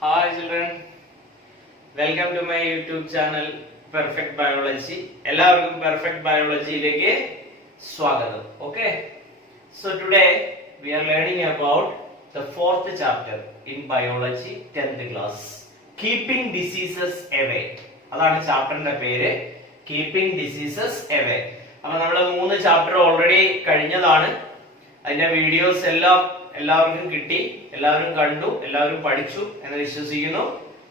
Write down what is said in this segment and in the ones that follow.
Hi children, welcome to my YouTube channel Perfect Biology. എല്ലാവർക്കും Perfect Biology യിലേക്ക് സ്വാഗതം. Okay. So today we are learning about the fourth chapter in biology 10th class. Keeping diseases away. അതാണ് ചാപ്റ്ററിന്റെ പേര്. Keeping diseases away. അപ്പോൾ നമ്മൾ 3 chapter already കഴിഞ്ഞതാണ്. അതിന്റെ videos എല്ലാം എല്ലാവർക്കും കിട്ടി, എല്ലാവരും കണ്ടു, എല്ലാവരും പഠിച്ചു എന്ന് വിശ്വസിക്കുന്നു.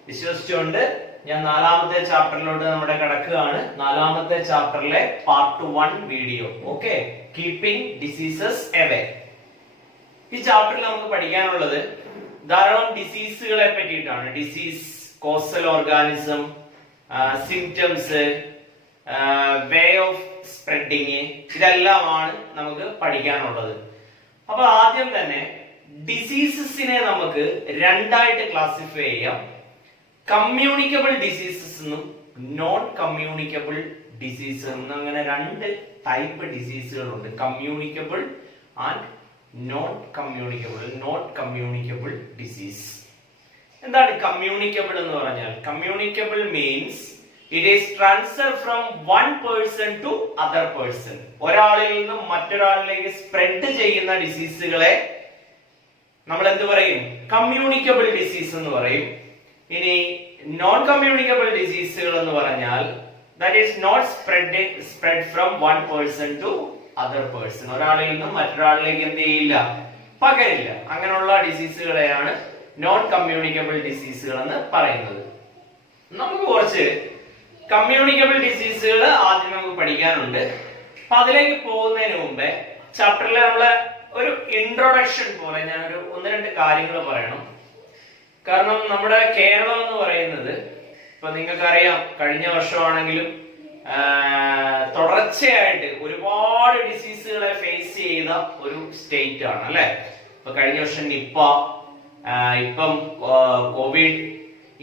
വിശ്വസിച്ചുകൊണ്ട് ഞാൻ 4ാമത്തെ ചാപ്റ്ററിലോട്ട് നമ്മുടെ കടക്കുകയാണ്. 4ാമത്തെ ചാപ്റ്ററിലെ part 1 video. Okay, keeping diseases away. ഈ ചാപ്റ്ററിൽ നമുക്ക് പഠിക്കാനുള്ളത് ധാരാളം ഡിസീസുകളെ പറ്റിയിട്ടാണ്. Disease, causal organism, symptoms, way of spreading, ഇതെല്ലാമാണ് നമുക്ക് പഠിക്കാനുള്ളത്. അപ്പൊ ആദ്യം തന്നെ ഡിസീസസിനെ നമുക്ക് രണ്ടായിട്ട് ക്ലാസിഫൈ ചെയ്യാം. കമ്മ്യൂണിക്കബിൾ ഡിസീസസ് എന്നും നോൺ കമ്മ്യൂണിക്കബിൾ ഡിസീസ് എന്നും അങ്ങനെ 2 ടൈപ്പ് ഡിസീസുകളുണ്ട്. Communicable and non communicable disease. എന്താണ് കമ്മ്യൂണിക്കബിൾ എന്ന് പറഞ്ഞാൽ? Communicable means it is transfer from one person to other person. ഒരാളിൽ നിന്നും മറ്റൊരാളിലേക്ക് സ്പ്രെഡ് ചെയ്യുന്ന ഡിസീസുകളെ നമ്മൾ എന്ത് പറയും? കമ്മ്യൂണിക്കബിൾ ഡിസീസ് എന്ന് പറയും. ഇനി നോൺ കമ്മ്യൂണിക്കബിൾ ഡിസീസുകൾ എന്ന് പറഞ്ഞാൽ that is not spread from one person to other person. ഒരാളിൽ നിന്നും മറ്റൊരാളിലേക്ക് എന്ത് ചെയ്യില്ല? പകരില്ല. അങ്ങനെയുള്ള ഡിസീസുകളെയാണ് നോൺ കമ്മ്യൂണിക്കബിൾ ഡിസീസുകൾ എന്ന് പറയുന്നത്. നമുക്ക് കുറച്ച് കമ്മ്യൂണിക്കബിൾ ഡിസീസുകൾ ആദ്യം നമുക്ക് പഠിക്കാനുണ്ട്. അപ്പൊ അതിലേക്ക് പോകുന്നതിന് മുമ്പേ ചാപ്റ്ററിൽ നമ്മള് ഒരു ഇൻട്രൊഡക്ഷൻ പോലെ ഞാൻ ഒരു 1-2 കാര്യങ്ങൾ പറയണം. കാരണം നമ്മുടെ കേരളം എന്ന് പറയുന്നത് ഇപ്പൊ നിങ്ങൾക്കറിയാം, കഴിഞ്ഞ വർഷമാണെങ്കിലും തുടർച്ചയായിട്ട് ഒരുപാട് ഡിസീസുകളെ ഫേസ് ചെയ്ത ഒരു സ്റ്റേറ്റ് ആണ് അല്ലെ. ഇപ്പൊ കഴിഞ്ഞ വർഷം നിപ്പ, ഇപ്പം കോവിഡ്,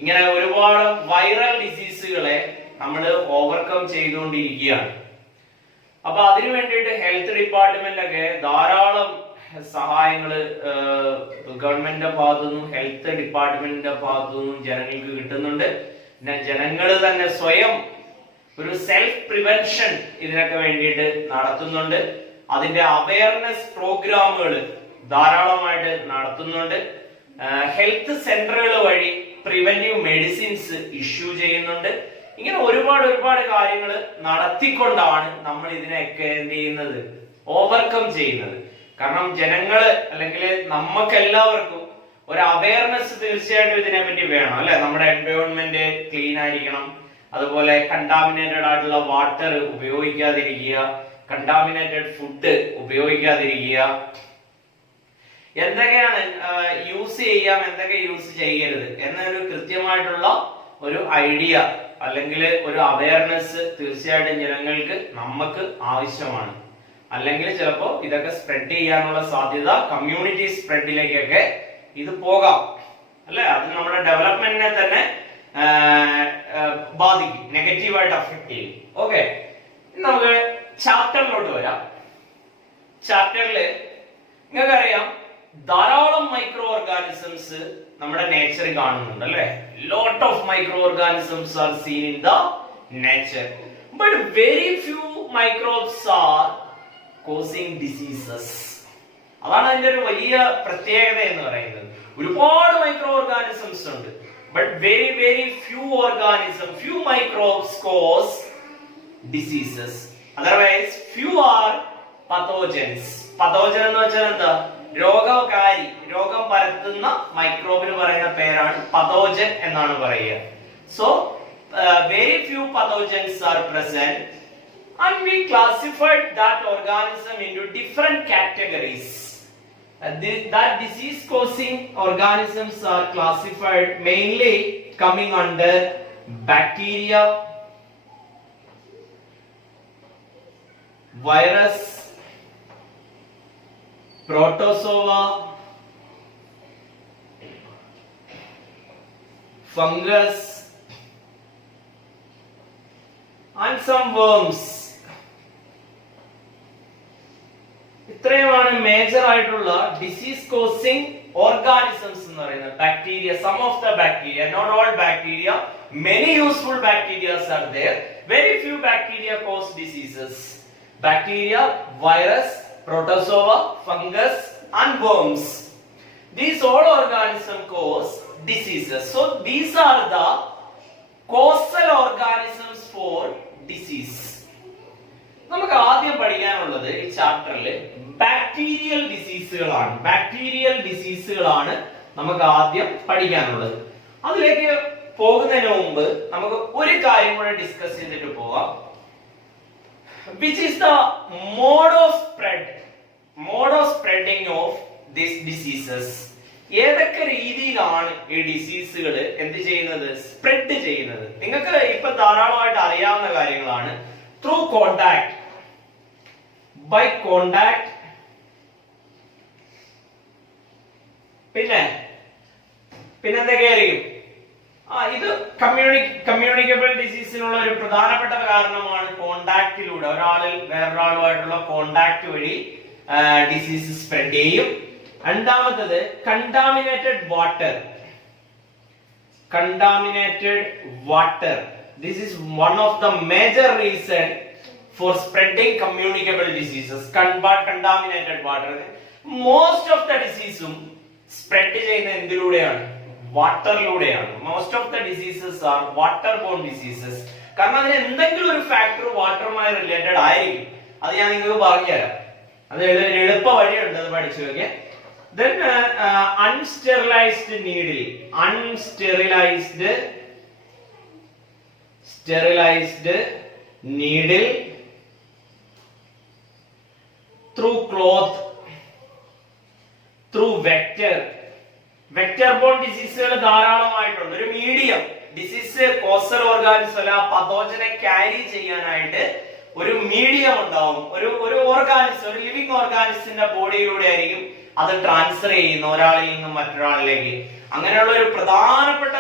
ഇങ്ങനെ ഒരുപാട് വൈറൽ ഡിസീസുകളെ നമ്മൾ ഓവർകം ചെയ്തുകൊണ്ടിരിക്കുകയാണ്. അപ്പൊ അതിനു വേണ്ടിയിട്ട് ഹെൽത്ത് ഡിപ്പാർട്ട്മെന്റ് ഒക്കെ ധാരാളം സഹായങ്ങള് ഗവൺമെന്റിന്റെ ഭാഗത്തുനിന്നും ഹെൽത്ത് ഡിപ്പാർട്ട്മെന്റിന്റെ ഭാഗത്തുനിന്നും ജനങ്ങൾക്ക് കിട്ടുന്നുണ്ട്. പിന്നെ ജനങ്ങൾ തന്നെ സ്വയം ഒരു സെൽഫ് പ്രിവെൻഷൻ ഇതിനൊക്കെ വേണ്ടിയിട്ട് നടത്തുന്നുണ്ട്. അതിന്റെ അവയർനെസ് പ്രോഗ്രാമുകൾ ധാരാളമായിട്ട് നടത്തുന്നുണ്ട്. ഹെൽത്ത് സെന്ററുകൾ വഴി പ്രിവെന്റീവ് മെഡിസിൻസ് ഇഷ്യൂ ചെയ്യുന്നുണ്ട്. ഇങ്ങനെ ഒരുപാട് കാര്യങ്ങൾ നടത്തിക്കൊണ്ടാണ് നമ്മൾ ഇതിനെയൊക്കെ എന്ത് ചെയ്യുന്നത്? ഓവർകം ചെയ്യുന്നത്. കാരണം ജനങ്ങള് അല്ലെങ്കിൽ നമുക്കെല്ലാവർക്കും ഒരു അവയർനെസ് തീർച്ചയായിട്ടും ഇതിനെപ്പറ്റി വേണം അല്ലെ. നമ്മുടെ എൻവയോൺമെന്റ് ക്ലീൻ ആയിരിക്കണം. അതുപോലെ കണ്ടാമിനേറ്റഡ് ആയിട്ടുള്ള വാട്ടർ ഉപയോഗിക്കാതിരിക്കുക, കണ്ടാമിനേറ്റഡ് ഫുഡ് ഉപയോഗിക്കാതിരിക്കുക, എന്തൊക്കെയാണ് യൂസ് ചെയ്യാം, എന്തൊക്കെ യൂസ് ചെയ്യരുത് എന്നൊരു കൃത്യമായിട്ടുള്ള ഒരു ഐഡിയ അല്ലെങ്കിൽ ഒരു അവയർനെസ് തീർച്ചയായിട്ടും ജനങ്ങൾക്ക് നമുക്ക് ആവശ്യമാണ്. അല്ലെങ്കിൽ ചിലപ്പോ ഇതൊക്കെ സ്പ്രെഡ് ചെയ്യാനുള്ള സാധ്യത, കമ്മ്യൂണിറ്റി സ്പ്രെഡിലേക്കൊക്കെ ഇത് പോകാം അല്ലെ. അത് നമ്മുടെ ഡെവലപ്മെന്റിനെ തന്നെ ബാധിക്കും, നെഗറ്റീവായിട്ട് അഫക്ട് ചെയ്യും. ഓക്കെ, നമുക്ക് ചാപ്റ്ററിലോട്ട് വരാം. ചാപ്റ്ററില് നിങ്ങൾക്കറിയാം ധാരാളം മൈക്രോ ഓർഗാനിസംസ് നമ്മുടെ നേച്ചർ കാണുന്നുണ്ട് അല്ലെ. Lot of micro organisms are seen in the nature, but very few microbes are causing diseases. അതാണ് അതിന്റെ ഒരു വലിയ പ്രത്യേകത എന്ന് പറയുന്നത്. ഒരുപാട് മൈക്രോ ഓർഗാനിസംസ് ഉണ്ട്, but very few microbes cause diseases. Otherwise few are pathogens. Pathogen എന്ന് വെച്ചാൽ എന്താ? രോഗകാരി, രോഗം പരത്തുന്ന മൈക്രോബിന് പറയുന്ന പേരാണ് പതോജൻ എന്നാണ് പറയുക. So very few pathogens R present and we classified that organism into different categories. That disease causing organisms are classified mainly coming under bacteria, virus, protozoa, fungus and some worms. ഇത്രയുമാണ് മേജർ ആയിട്ടുള്ള disease causing organisms എന്ന് പറയുന്നത്. Bacteria, some of the bacteria, not all bacteria, many useful bacteria are there, very few bacteria cause diseases. Bacteria, virus, protozoa, fungus and worms, these all organisms cause diseases. So these are the causal organisms for disease. നമുക്ക് ആദ്യം പഠിക്കാനുള്ളത് ഈ ചാപ്റ്ററിൽ bacterial ഡിസീസുകളാണ്. Bacterial ഡിസീസുകളാണ് നമുക്ക് ആദ്യം പഠിക്കാനുള്ളത്. അതിലേക്ക് പോകുന്നതിന് മുമ്പ് നമുക്ക് ഒരു കാര്യം കൂടെ ഡിസ്കസ് ചെയ്തിട്ട് പോവാം. Which is the mode of spreading of these diseases? ഏതൊക്കെ രീതിയിലാണ് ഈ ഡിസീസുകൾ എന്ത് ചെയ്യുന്നത്, സ്പ്രെഡ് ചെയ്യുന്നത്? നിങ്ങൾക്ക് ഇപ്പൊ ധാരാളമായിട്ട് അറിയാവുന്ന കാര്യങ്ങളാണ്. ത്രൂ കോണ്ടാക്ട്, ബൈ കോണ്ടാക്ട്, പിന്നെന്തൊക്കെയായിരിക്കും? ഇത് കമ്മ്യൂണിക്കബിൾ ഡിസീസിനുള്ള ഒരു പ്രധാനപ്പെട്ട കാരണമാണ് കോണ്ടാക്റ്റിലൂടെ, ഒരാളിൽ വേറൊരാളുമായിട്ടുള്ള കോണ്ടാക്ട് വഴി ഡിസീസ് സ്പ്രെഡ് ചെയ്യും. രണ്ടാമത്തത് contaminated water. This is one of the major reason for spreading communicable diseases. Contaminated water. Most of the diseases spread ചെയ്യുന്ന എന്തിലൂടെയാണ്? വാട്ടറിലൂടെയാണ്. Most of the diseases are water borne diseases. കാരണം അതിന് എന്തെങ്കിലും ഒരു ഫാക്ടർ വാട്ടറുമായി റിലേറ്റഡ് ആയിരിക്കും. അത് ഞാൻ നിങ്ങൾക്ക് പറഞ്ഞുതരാം. അത് എളുപ്പ വഴിയുണ്ട്, അത് പഠിച്ചു നോക്കിയാൽ. Then unsterilized needle, sterilized needle through cloth, through vector borne ഡിസീസുകൾ ധാരാളമായിട്ടുണ്ട്. ഒരു മീഡിയം ഡിസീസ് കോസൽ ഓർഗാനിസം അല്ല പതോജനെ ക്യാരി ചെയ്യാനായിട്ട് ഒരു മീഡിയം ഉണ്ടാവും. ഒരു ഓർഗാനിസം, ഒരു ലിവിങ് ഓർഗാനിസത്തിന്റെ ബോഡിയിലൂടെ ആയിരിക്കും അത് ട്രാൻസ്ഫർ ചെയ്യുന്ന ഒരാളിൽ നിന്നും മറ്റൊരാളിലേക്ക്. അങ്ങനെയുള്ള ഒരു പ്രധാനപ്പെട്ട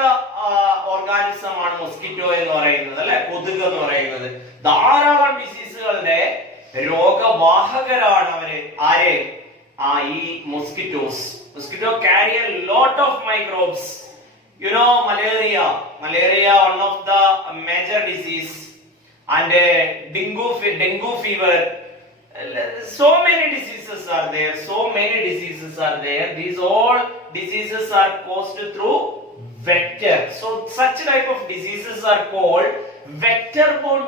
ഓർഗാനിസം ആണ് മൊസ്കിറ്റോ എന്ന് പറയുന്നത്, അല്ലെ, കൊതുക് എന്ന് പറയുന്നത്. ധാരാളം ഡിസീസുകളുടെ രോഗവാഹകരാണ് അവര്. ആര്? ഈ mosquitoes. Mosquito carry a lot of microbes. You know, malaria, one of the major disease, and dengue fever. So many diseases are there. These all diseases are caused through vector. So such type of diseases are called vector-borne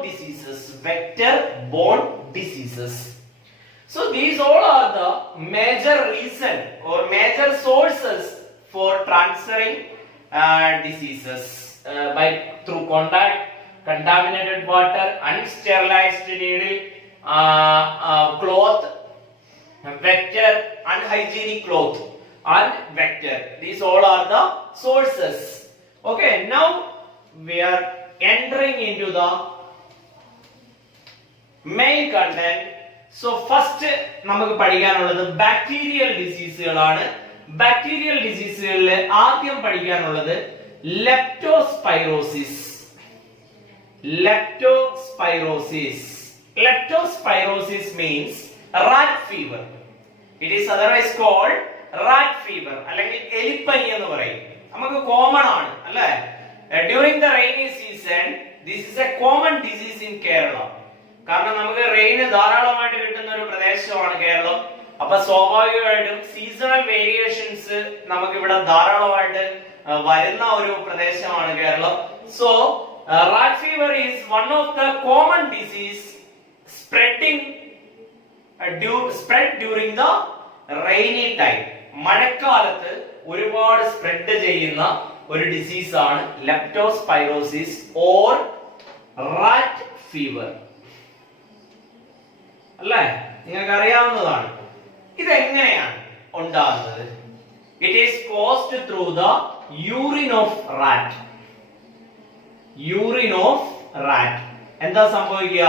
diseases. So these all are the major reason or major sources for transferring diseases through contact, contaminated water, unsterilized needle, cloth, vector, unhygienic cloth and vector. These all are the sources. Okay, now we are entering into the main content. So first നമുക്ക് പഠിക്കാനുള്ളത് bacterial ഡിസീസുകളാണ്. Bacterial ഡിസീസുകളിൽ ആദ്യം പഠിക്കാനുള്ളത് leptospirosis. Leptospirosis means rat fever. It is otherwise called rat fever അല്ലെങ്കിൽ എലിപ്പനി എന്ന് പറയും. നമുക്ക് common ആണ്, അല്ലേ? During the rainy season, this is a common disease in Kerala. കാരണം നമുക്ക് റെയിൻ ധാരാളമായിട്ട് കിട്ടുന്ന ഒരു പ്രദേശമാണ് കേരളം. അപ്പൊ സ്വാഭാവികമായിട്ടും സീസണൽ വേരിയേഷൻസ് നമുക്ക് ഇവിടെ ധാരാളമായിട്ട് വരുന്ന ഒരു പ്രദേശമാണ് Keralam. So rat fever is one of the common disease spread during the rainy time. മഴക്കാലത്ത് ഒരുപാട് സ്പ്രെഡ് ചെയ്യുന്ന ഒരു ഡിസീസ് ആണ് ലെപ്റ്റോസ്പൈറോസിസ് ഓർ റാറ്റ് ഫീവർ. അല്ലേ? നിങ്ങൾക്ക് അറിയാവുന്നതാണ്. ഇതെങ്ങനെയാണ് ഉണ്ടാകുന്നത്? It is caused through the urine of rat. എന്താ സംഭവിക്കുക?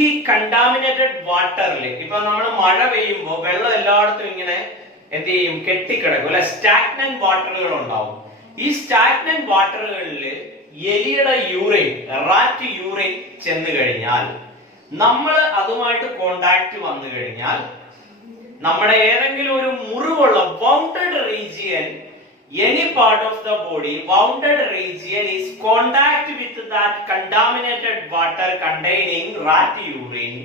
ഈ കണ്ടാമിനേറ്റഡ് വാട്ടറിൽ ഇപ്പൊ നമ്മൾ മഴ പെയ്യുമ്പോൾ വെള്ളം എല്ലായിടത്തും ഇങ്ങനെ എന്ത് ചെയ്യും? കെട്ടിക്കിടക്കും, അല്ലെ? സ്റ്റാഗ്നന്റ് വാട്ടറുകൾ ഉണ്ടാവും. ഈ സ്റ്റാഗ്നന്റ് വാട്ടറുകളിൽ എലിയുടെ യൂറിൻ, റാറ്റ് യൂറിൻ ചെന്ന് കഴിഞ്ഞാൽ, നമ്മൾ അതുമായിട്ട് കോണ്ടാക്ട് വന്നു കഴിഞ്ഞാൽ നമ്മുടെ ഏതെങ്കിലും ഒരു മുറിവുള്ള wounded region, any part of the body, wounded region is contact with that contaminated water containing rat urine,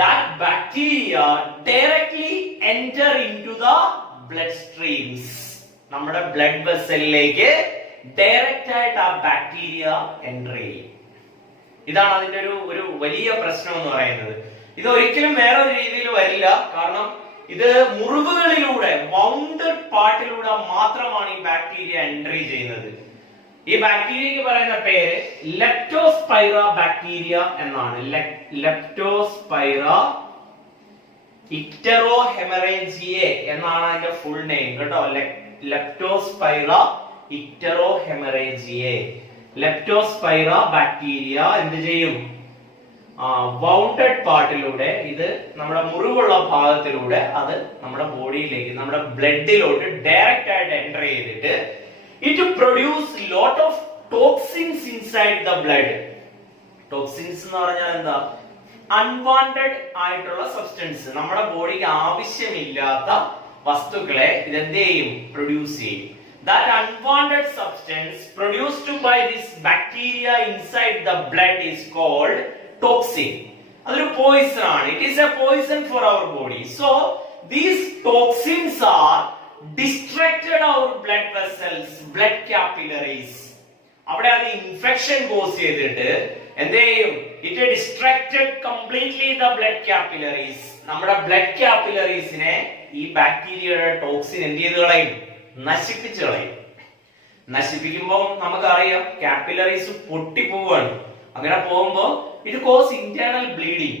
that bacteria directly enter into the blood streams. നമ്മുടെ ബ്ലഡ് വെസലിലേക്ക് ഡയറക്റ്റ് ആയിട്ട് ആ ബാക്ടീരിയ എൻ്റർ ചെയ്യും. ഇതാണ് അതിന്റെ ഒരു വലിയ പ്രശ്നം എന്ന് പറയുന്നത്. ഇത് ഒരിക്കലും വേറൊരു രീതിയിൽ വരില്ല. കാരണം ഇത് മുറിവുകളിലൂടെ, വൗണ്ടഡ് പാർട്ടിലൂടെ മാത്രമാണ് ഈ ബാക്ടീരിയ എൻട്രി ചെയ്യുന്നത്. ഈ ബാക്ടീരിയക്ക് പറയുന്ന പേര് ലെപ്റ്റോസ്പൈറ ബാക്ടീരിയ എന്നാണ്. ലെപ്റ്റോസ്പൈറ ഇക്റ്ററോഹെമറേജിയെ എന്നാണ് അതിന്റെ ഫുൾ നെയിം കേട്ടോ. ലെപ്റ്റോസ്പൈറ ഇക്റ്ററോഹെമറേജിയെ. ലെപ്റ്റോസ്പൈറ ബാക്ടീരിയ എന്ത് ചെയ്യും? വൗണ്ടഡ് പാർട്ടിലൂടെ, ഇത് നമ്മുടെ മുറിവുള്ള ഭാഗത്തിലൂടെ അത് നമ്മുടെ ബോഡിയിലേക്ക്, നമ്മുടെ ബ്ലഡിലോട്ട് ഡയറക്റ്റ് ആയിട്ട് എൻ്റർ ചെയ്തിട്ട് it produce lot of toxins inside the blood. Toxins എന്ന് പറഞ്ഞാൽ എന്താ? അൺവാണ്ടഡ് ആയിട്ടുള്ള സബ്സ്റ്റൻസ്, നമ്മുടെ ബോഡിക്ക് ആവശ്യമില്ലാത്ത വസ്തുക്കളെ ഇതെന്ത് ചെയ്യും? പ്രൊഡ്യൂസ് ചെയ്യും. That unwanted substance produced by this bacteria inside the blood is called toxin. അതൊരു പോയിസൺ ആണ്. It is a poison for our body. So these toxins are distracted our blood vessels, blood capillaries. അവിടെ അത് infection cause ചെയ്തിട്ട് എന്ത് ചെയ്യും? It distracted completely the blood capillaries. നമ്മുടെ blood ക്യാപ്പിലറീസിനെ ഈ ബാക്ടീരിയയുടെ ടോക്സിൻ എന്ത് ചെയ്ത് കളയും? നശിപ്പിച്ചു കളയും. നശിപ്പിക്കുമ്പോൾ നമുക്കറിയാം കാപ്പിലറീസ് പൊട്ടിപ്പോവാണ്. അങ്ങനെ പോകുമ്പോ ഇത് കോസ് ഇന്റേണൽ ബ്ലീഡിങ്.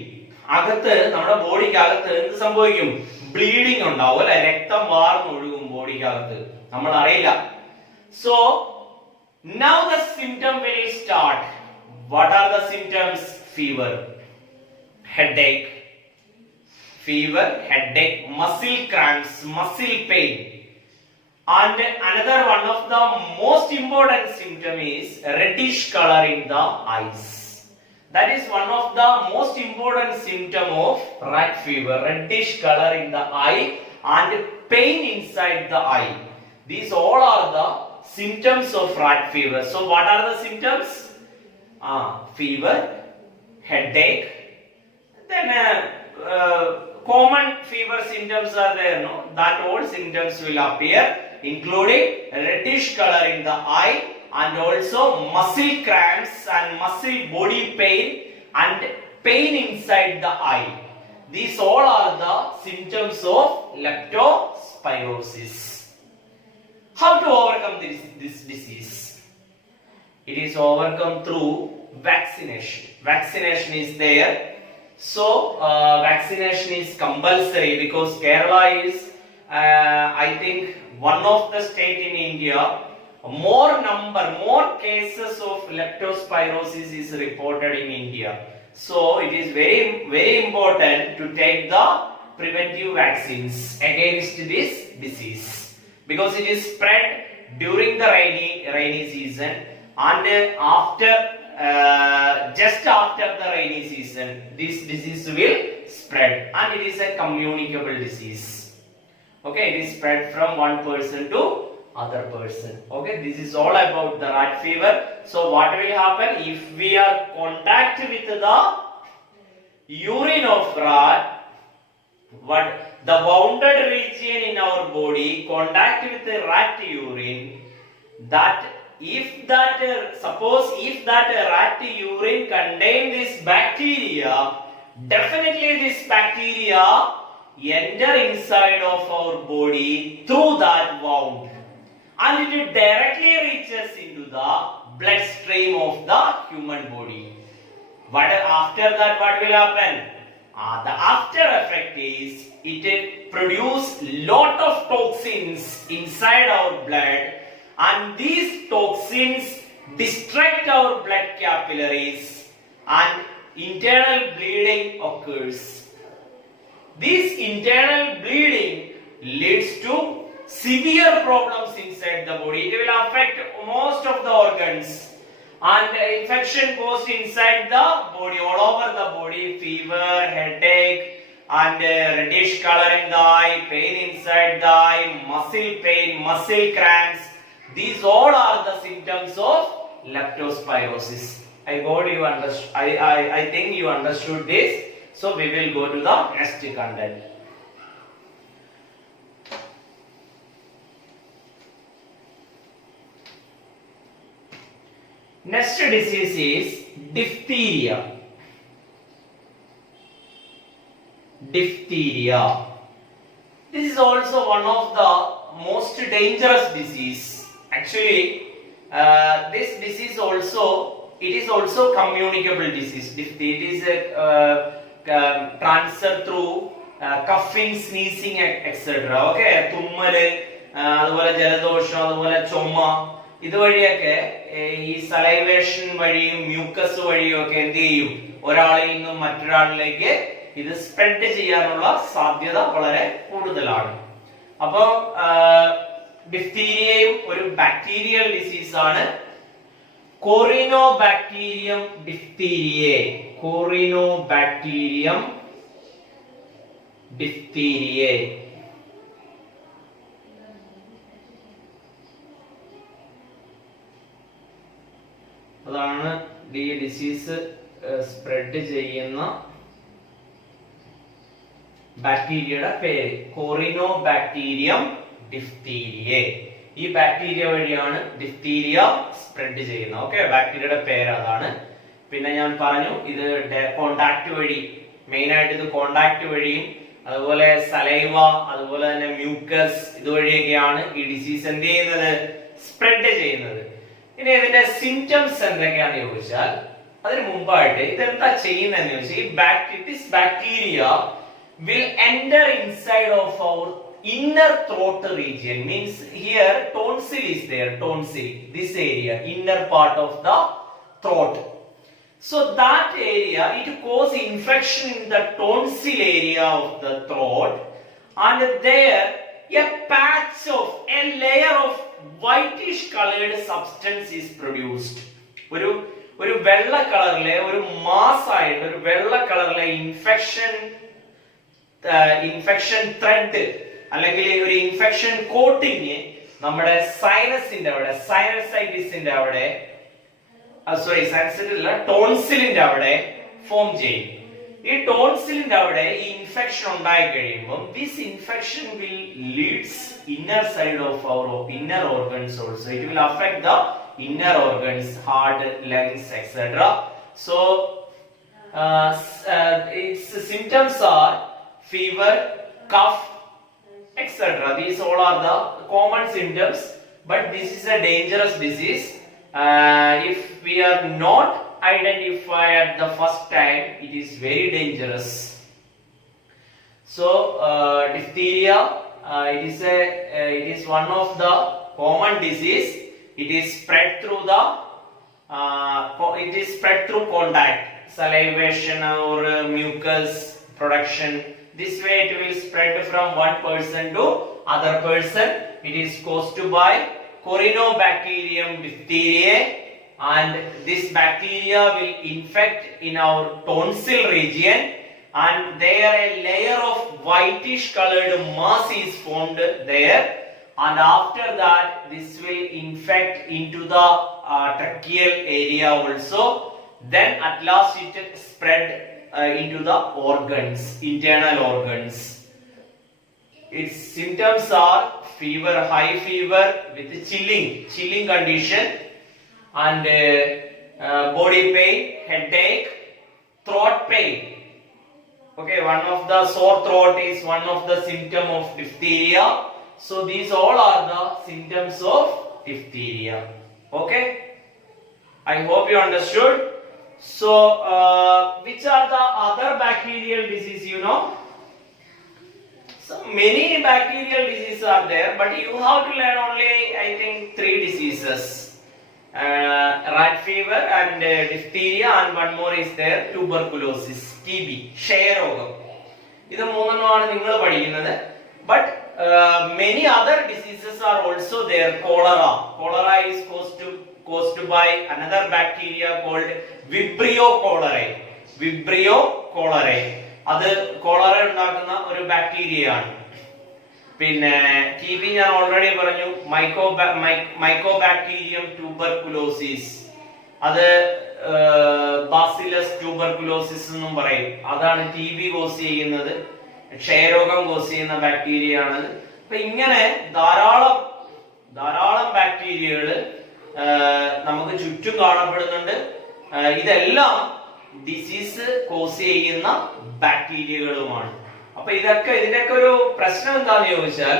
അകത്ത്, നമ്മുടെ ബോഡിക്ക് അകത്ത് എന്ത് സംഭവിക്കും? ബ്ലീഡിങ് ഉണ്ടാവും അല്ലെ? രക്തം വാർന്നൊഴുകും ബോഡിക്കകത്ത്, നമ്മൾ അറിയില്ല. So now the symptom will start. What are the symptoms? Fever, headache, muscle cramps, muscle pain. And another one of the most important symptom is reddish color in the eyes. That is one of the most important symptom of rat fever. Reddish color in the eye and pain inside the eye. These all are the symptoms of rat fever. So what are the symptoms? Fever, headache, then common fever symptoms are there, no? That all symptoms will appear, including reddish color in the eye and also muscle cramps and muscle body pain and pain inside the eye. These all are the symptoms of leptospirosis. How to overcome this disease? It is overcome through vaccination. Vaccination is there. So vaccination is compulsory because Kerala is I think one of the state in India, more cases of leptospirosis is reported in India. So it is very, very important to take the preventive vaccines against this disease because it is spread during the rainy season and after just after the rainy season this disease will spread and it is a communicable disease. Okay, it is spread from one person to other person. Okay, this is all about the rat fever. So what will happen if we are contact with the urine of rat? What the wounded region in our body contact with the rat urine, that suppose if that rat urine contain this bacteria, definitely this bacteria enter inside of our body through that wound and it directly reaches into the bloodstream of the human body. But after that what will happen? The after effect is it produce lot of toxins inside our blood and these toxins distract our blood capillaries and internal bleeding occurs. This internal bleeding leads to severe problems inside the body. It will affect most of the organs and infection goes inside the body, all over the body, fever, headache, and reddish color in the eye, pain inside the eye, muscle pain, muscle cramps. These all are the symptoms of leptospirosis. I think you understood this. So we will go to the next content. Next disease is diphtheria. Diphtheria. This is also one of the most dangerous disease. Actually, this disease also, it is also communicable disease. It is a transfer through coughing, sneezing, etc. Okay, തുമ്മല്, അതുപോലെ ജലദോഷം, അതുപോലെ ചുമ, ഇതുവഴിയൊക്കെ ഈ salivation വഴിയും mucus വഴിയും ഒക്കെ എന്ത് ചെയ്യും, ഒരാളിൽ നിന്നും മറ്റൊരാളിലേക്ക് ഇത് സ്പ്രെഡ് ചെയ്യാനുള്ള സാധ്യത വളരെ കൂടുതലാണ്. അപ്പോ ഡിഫ്തീരിയയും ഒരു ബാക്ടീരിയൽ ഡിസീസ് ആണ്. കോറിനോബാക്ടീരിയം ഡിഫ്തീരിയേ, കോറിനോബാക്ടീരിയം ഡിഫ്തീരിയേ. അതാണ് ഈ ഡിസീസ് സ്പ്രെഡ് ചെയ്യുന്ന ബാക്ടീരിയയുടെ പേര്, കോറിനോബാക്ടീരിയം ഡിഫ്തീരിയേ. ഈ ബാക്ടീരിയ വഴിയാണ് ഡിഫ്തീരിയ സ്പ്രെഡ് ചെയ്യുന്നത്. ഓക്കെ, ബാക്ടീരിയയുടെ പേര് അതാണ്. പിന്നെ ഞാൻ പറഞ്ഞു ഇത് കോണ്ടാക്ട് വഴി, മെയിൻ ആയിട്ട് ഇത് കോണ്ടാക്ട് വഴിയും അതുപോലെ സലൈവ, അതുപോലെ തന്നെ മ്യൂക്കസ്, ഇതുവഴിയൊക്കെയാണ് ഈ ഡിസീസ് എന്ത് ചെയ്യുന്നത്, സ്പ്രെഡ് ചെയ്യുന്നത്. ഇനി ഇതിന്റെ സിംറ്റംസ് എന്തൊക്കെയാണെന്ന് ചോദിച്ചാൽ, അതിന് മുമ്പായിട്ട് ഇതെന്താ ചെയ്യുന്നതെന്ന് ചോദിച്ചാൽ, this bacteria will enter inside of our inner throat region. Means here tonsil is there, tonsil, this area, inner part of the throat. So that area, it cause infection in the tonsil area of the throat, and there a patch of, a layer of whitish colored substance is produced. ഒരു വെള്ള കളറിലെ, ഒരു mass ആയിട്ട് ഒരു വെള്ള കളറിലെ infection thread അല്ലെങ്കിൽ ഒരു ഇൻഫെക്ഷൻ കോട്ടിങ് നമ്മുടെ സൈനസിന്റെ അവിടെ, സൈനസൈറ്റിസിന്റെ അവിടെ, സോറി സൈനസിന്റെ ടോൺസിലിന്റെ അവിടെ ഫോം ചെയ്യും. ഈ ടോൺസിലിന്റെ അവിടെ ഈ ഇൻഫെക്ഷൻ ഉണ്ടായി കഴിയുമ്പോൾ this infection will leads inner side of our inner organs also. It will affect the inner organs, heart, lungs, etc. So its symptoms are fever, cough, etc. These all are the common symptoms, but this is a dangerous disease. If we are not identified at the first time, it is very dangerous. So diphtheria, it is one of the common disease. It is spread through contact, salivation or mucus production. This way it will spread from one person to other person. It is caused by Corynebacterium diphtheriae, and this bacteria will infect in our tonsil region, and there a layer of whitish colored mass is formed there. And after that, this will infect into the tracheal area also. Then at last it spread into the organs, internal organs. Its symptoms are fever, high fever with chilling condition, and body pain, headache, throat pain. Okay, one of the sore throat is one of the symptom of diphtheria. So these all are the symptoms of diphtheria. Okay, I hope you understood. So which are the other bacterial diseases, you know? So many bacterial diseases are there, but you have to learn only, I think, 3 diseases. Rat fever and diphtheria, and one more is there, tuberculosis, TB, ക്ഷയരോഗം. ഇത് മൂന്നെണ്ണമാണ് നിങ്ങൾ പഠിക്കുന്നത്. But many other diseases are also there. Cholera is caused by another bacteria called Vibrio cholerae. അത് cholera ഉണ്ടാക്കുന്ന ഒരു bacteria ആണ്. പിന്നെ TB ഞാൻ ഓൾറെഡി പറഞ്ഞു, മൈക്കോബാക്ടീരിയം ട്യൂബർകുലോസിസ്, അത് ബാസിലസ് ട്യൂബർകുലോസിസ് എന്നും പറയും. അതാണ് TB കോസ് ചെയ്യുന്നത്, ക്ഷയരോഗം കോസ് ചെയ്യുന്ന ബാക്ടീരിയ ആണത്. അപ്പൊ ഇങ്ങനെ ധാരാളം ബാക്ടീരിയകള് നമുക്ക് ചുറ്റും കാണപ്പെടുന്നുണ്ട്. ഇതെല്ലാം ഡിസീസ് കോസ് ചെയ്യുന്ന ബാക്ടീരിയകളുമാണ്. അപ്പൊ ഇതിന്റെയൊക്കെ ഒരു പ്രശ്നം എന്താന്ന് ചോദിച്ചാൽ,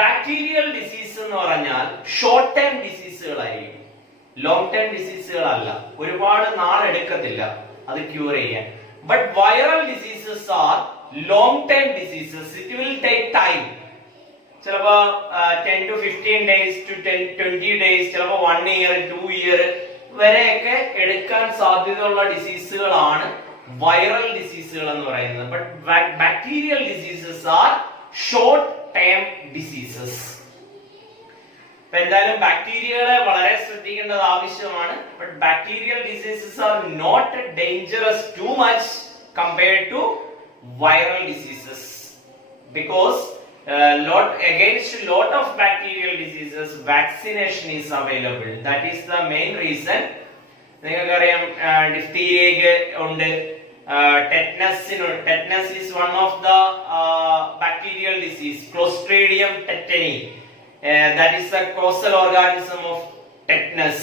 ബാക്ടീരിയൽ ഡിസീസ് എന്ന് പറഞ്ഞാൽ ഷോർട്ട് ടൈം ഡിസീസുകളായിരിക്കും, ലോങ് ടൈം ഡിസീസുകളല്ല, ഒരുപാട് നാളെടുക്കത്തില്ല അത് ക്യൂർ ചെയ്യാൻ. But viral diseases are long time diseases, it will take time. ചിലപ്പോ 10 to 15 days to 20 days, ചിലപ്പോ 1 year 2 year വരെയൊക്കെ എടുക്കാൻ സാധ്യതയുള്ള ഡിസീസുകളാണ് വൈറൽ ഡിസീസുകൾ എന്ന് പറയുന്നത്. But bacterial diseases are short time diseases. അപ്പൊ എന്തായാലും ബാക്ടീരിയകളെ വളരെ ശ്രദ്ധിക്കേണ്ടത് ആവശ്യമാണ്. But bacterial diseases are not dangerous too much compared to viral diseases, because against lot of bacterial diseases vaccination is available. That is the main reason. നിങ്ങൾക്കറിയാം diphtheria ഉണ്ട്, tetanus is one of the bacterial disease, Clostridium tetani, that is the causal organism of tetanus.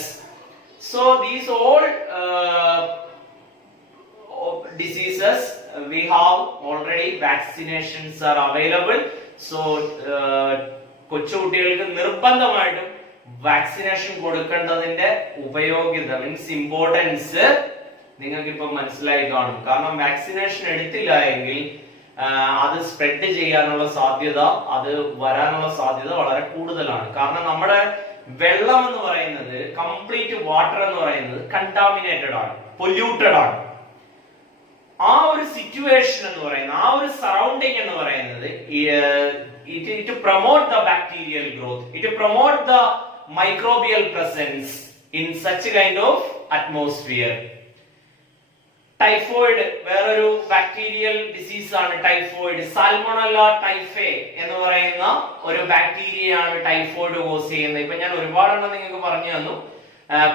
So these all diseases we have already vaccinations are available. So കൊച്ചുകുട്ടികൾക്ക് നിർബന്ധമായിട്ടും vaccination കൊടുക്കേണ്ടതിന്റെ ഉപയോഗത means importance നിങ്ങൾക്ക് ഇപ്പൊ മനസ്സിലായി കാണും. കാരണം vaccination എടുത്തില്ല എങ്കിൽ അത് spread ചെയ്യാനുള്ള സാധ്യത, അത് വരാനുള്ള സാധ്യത വളരെ കൂടുതലാണ്. കാരണം നമ്മുടെ വെള്ളം എന്ന് പറയുന്നത്, കംപ്ലീറ്റ് വാട്ടർ എന്ന് പറയുന്നത് കണ്ടാമിനേറ്റഡ് ആണ്, പൊല്യൂട്ടഡ് ആണ്. ആ ഒരു സിറ്റുവേഷൻ എന്ന് പറയുന്നത്, ആ ഒരു സറൗണ്ടിങ് എന്ന് പറയുന്നത്, it promote the bacterial growth, it promote the microbial presence in such kind of atmosphere. Typhoid വേറൊരു ബാക്ടീരിയൽ ഡിസീസ് ആണ്. ടൈഫോയിഡ്, സാൽമോണല്ല ടൈഫേ എന്ന് പറയുന്ന ഒരു ബാക്ടീരിയ ആണ് ടൈഫോയിഡ് കോസ് ചെയ്യുന്നത്. ഇപ്പൊ ഞാൻ ഒരുപാടെണ്ണം നിങ്ങൾക്ക് പറഞ്ഞു തന്നു.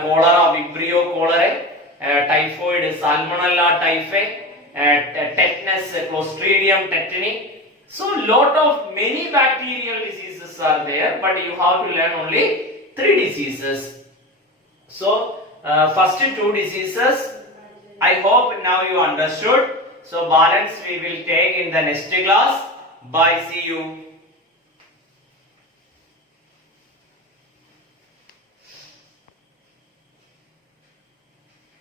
Cholera, Vibrio cholerae, typhoid, salmonella typhi, tetanus, Clostridium tetani. So lot of many bacterial diseases are there, but you have to learn only 3 diseases. So first 2 diseases I hope now you understood. So balance we will take in the next class. Bye, see you.